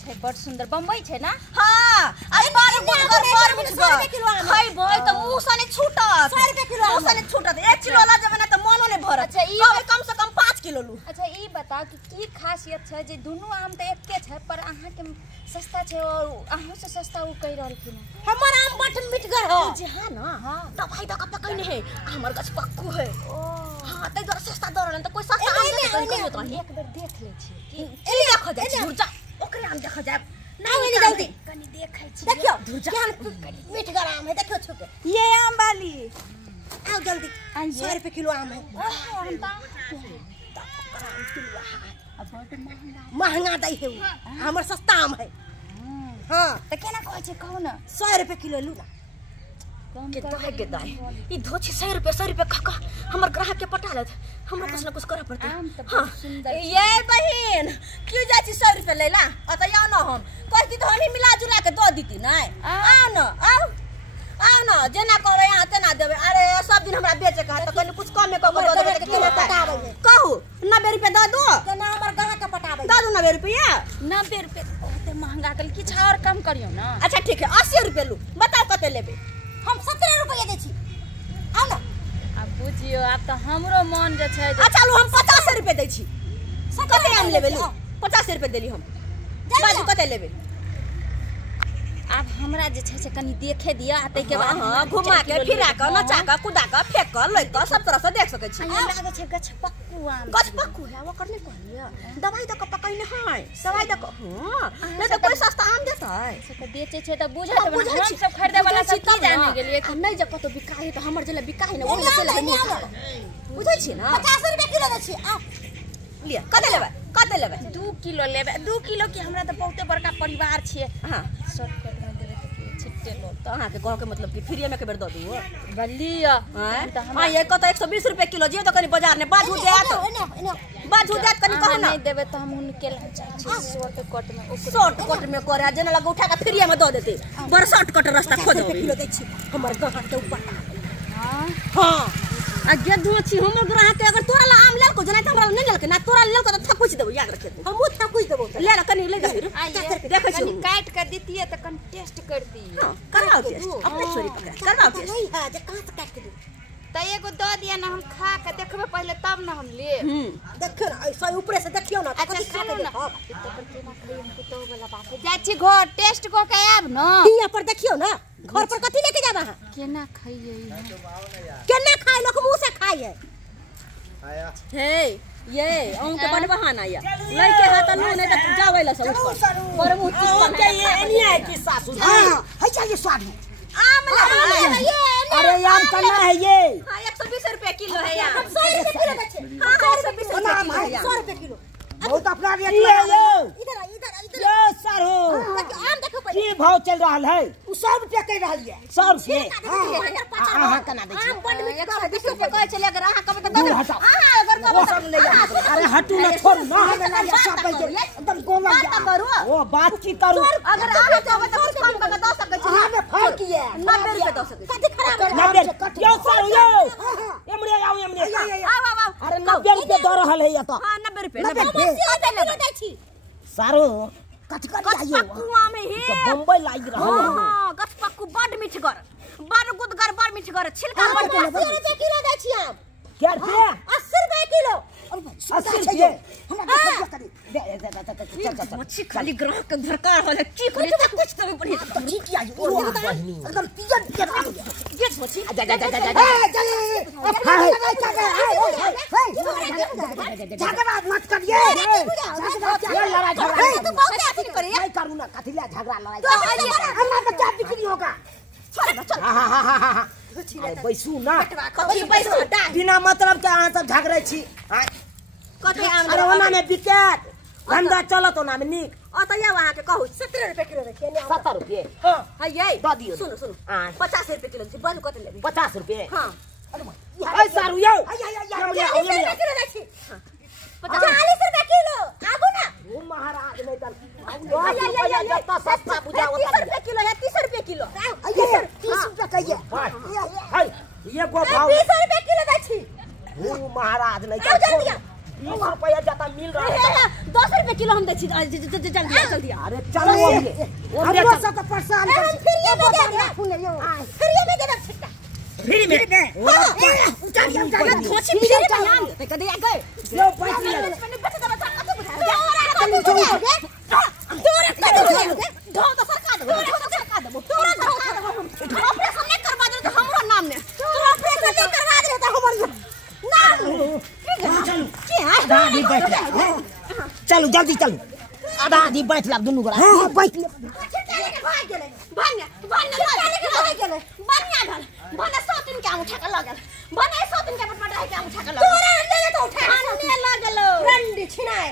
छै बड़ सुंदर बम्बई छै ना। हां अरे बड़ गुदगर बड़ मिठगर खइबो त मुंह से नहीं छूटत। 100 रुपया किलो मुंह से नहीं छूटत। 1 किलो ला जब ना त मनो नहीं भरत। अच्छा ई कम से कम 5 किलो लू। अच्छा ई बताओ कि की खासियत छै जे दुनु आम त एके छै पर अहाँ के सस्ता छै और अहाँ से सस्ता उ कह रहलखिन। हमर आम बड़ मिठगर हो जे हां ना हां दवाई द के पकैने है हमर गछ पक्कू है। ओ हां तै द्वारा सस्ता दर रहलन त कोई सस्ता आम नहीं कहियो त एक बार देख ले छी कि एली देखो जा दूर जा ओकरे आम देखो जा नहीं जल्दी कनी देखै छी देखियो केहन मिठगर आम है देखियो छुके ये आम वाली आओ जल्दी 100 रुपए किलो आम है। हम त महंगा दै है हमर सस्ता आम है। हां त केना कहै छै कहू ना 100 रुपए किलो लू ना के दहे के दाई ई धोछी 100 रुपए काका हमर ग्राहक के पटा लेत हमरा कुछ ना कुछ करे पड़ते। हां ये बहिन क्यों जाय छी 100 रुपए लेला अत या न हम कहती तो हम ही मिला जुला के दो दीती नहीं। आओ न आओ न जेना करे यहां तेना देबे। अरे सब दिन हमरा बेचे का त कनी कुछ कम में क दो देबे के केना पटाबै कहू 90 रुपए द दो केना हमर ग्राहक के पटाबै द दो 90 रुपया 90 रुपए बहुते महंगा कल किछ और कम करियो ना। अच्छा ठीक है 80 रुपए लू बताओ कते लेबे। हम 17 रुपया दे छी आओ ना अब बुझियो अब त हमरो मन जे छै अच्छा लू हम 50 रुपए दे छी कते आम लेबे लू 50 रुपए देली हम बाजू कते लेबे। अब हमरा जे छै से कनी देखे दिया तै के बाद हां घुमा के फिरा के नचा के कुदा के फेक के लइ के सब तरह से देख सकै छी। लागे छै गछपक्कू आम गछपक्कू है वो करने कहलिए दवाई द के पकैने है दवाई द के हां नहीं तो कोई सस्ता आम देता है से त बेचे छै त बुझत हम सब खरीदे वाला सब की जाने गेलिए कि नहीं जब कतो बिकाई तो हमर जले बिकाई न ओने चले बुझै छी ना 50 रुपया किलो दे छी आ लिया कते लेबे 2 किलो लेबे 2 किलो की हमरा त बहुते बड़का परिवार छिए। हां शॉर्टकट में देबे त छिट्टे लो तो अहाँ के कह के मतलब कि फ्री में के बेर द दू बलिया हां ये कत 120 रुपया किलो जे तो कनी बाजार में बाजू जात कनी कहू ना नहीं देबे त हम उनके ला चाहे शॉर्टकट में शॉर्टकट में करे जेना लगे उठा के फ्री में द देते बड़ शॉर्टकट रास्ता खोज किलो दै छी हमर ग्राहक के ऊपर। हां हां आ गेदो छी हमर ग्राहक के अगर तोरा ला आम लेल को जना त हमरा नहीं लेल के ना तोरा लेल को त थकुच देबो याद रखे हमहु थकुच देबो ले ला कनी ले जा देखै छी कनी काट के दितिए त कनी टेस्ट करती। हां करवाओ टेस्ट अपने छोरी पकड़ करवाओ टेस्ट नहीं है जे कहां से काट के दे त एगो द दिया ना हम खा के देखबे पहले तब ना हम ले देखियो ना ऐसा ऊपर से देखियो ना अच्छा सुनो ना तो पर केना खइम के तो वाला बात है जाय छी घर टेस्ट को के आब ना यहाँ पर देखियो ना घर पर कथि लेके जाबा है केना खाइए केना खाइ लोग मुंह से खाइए आया हे ये आम के बड़ बहाना या लइके हाथ नु नहीं त जावे ला सब ऊपर पर मुंह चिपका के ये नहीं है कि सासू हां है चाहिए स्वाद आम ले ये अरे आम करना है ये। हां 120 रुपए किलो है यार 100 रुपए किलो बेचे हां 120 रुपए किलो है 100 रुपए किलो बहुत अपना रेट लगा इधर ये सर हो आम देखो की भाव चल रहा है 100 रुपया कह रहल है 100 रुपए हां कना दे आम बड़ में 120 रुपया कहे चले अगर अहाँ कब त दे हां अगर कब सब ले जा अरे हटू ना छोड़ ना हमें ना सब पे एकदम गोला करू वो बात की करू अगर अहाँ कब त कुछ कम कर दे सकै छी हमें फर्क है 90 रुपया दे सकै कथि खराब है 90 यो सर यो एमरे आओ एमरे आओ अरे 90 रुपया दे रहल है या तो हां 90 रुपया दे छी सारो कथि आइयो कुआं में हे बम्बई लाग रहा है हां गछपक्कू बड़ मिठगर बड़ गुदगर बड़ मिठगर छिलका बड़ 80 रुपया किलो दै छी आम क्या रुपया 80 रुपया किलो 80 रुपया हमरा दे मच्छी खाली ग्राहक के धरका रहल की करे त कुछ तो पड़ी तो ठीक आइयो एकदम पियन ये मच्छी झगड़ा मत करिए लड़ाई झगड़ा तो बहुत अच्छी करे नहीं करू ना कथि ले झगड़ा लड़ाई हमरा तो क्या बिक्री होगा चल हां बैसू ना कथि बैसू बिना मतलब के अहाँ सब झगड़ै छी कथि आम अरे ओना में बिकेट धंधा चलत ओना में निक अतया वहां के कहू 70 रुपया किलो रखिए 70 रुपये हां है ये द दियो सुनो 50 रुपया किलो छी बालू कते लेबी 50 रुपये हां अरे सारू यो 40 रुपया किलो रखी 40 रुपया किलो आगो ना ओ महाराज नहीं दल जत्ता सस्ता बुझा होता 30 रुपया किलो है 30 रुपया किलो 30 रुपया कहिए ये गो भाव 20 रुपया किलो दै छी ओ महाराज नहीं आओ जल्दी रुपया जाता मिल रहा है 10 रुपए किलो हम दे छी जल्दी जल्दी अरे चलो अरे सब तो परेशान फिर ये में दे छिट्टा फ्री में धोची फ्री में नाम दे कदे आ गए यो बैठ ले ऑपरेशन नहीं करवा दे तो हमरो नाम ने तू ऑपरेशन नहीं करवा दे तो हमर नाम आधा आधी बैठ ले चलो जल्दी चलो आधा आधी बैठ ला दोनों गोरा बैठ ले भाग गेले बन्या सौतिन के आम उठा के लगल बन्या सौतिन के पटपटा के आम उठा के लगल तोरा ले तो उठा आने लगल रंडी छिनाए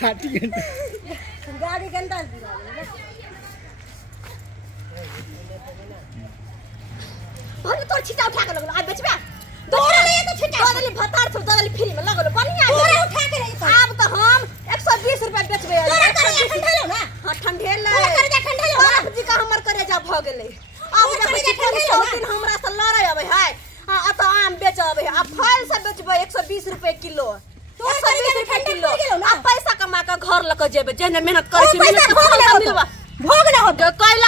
काटी गाड़ी गंदा भले तोर छिटा उठा के लगल आ बेचबे तोरा ले तो छिटा ददली भतार छ ददली फ्री में लगल बन्या तोरा उठा के ले अब तो हम 120 रुपया बेचबे तोरा करे ठंडेलो ना हां ठंडेलो तोरा करे ठंडेलो बाप जी का हमर करे जा भ गेलै अब जब सौतिन हमरा से लड़ाई आवे है आ तो आम बेचबे आ फल से बेचबे 120 रुपया किलो 120 रुपया किलो आ पैसा कमा के घर लक जेबे जेने मेहनत करे छी मेहनत मिलबा भोग ना हो कल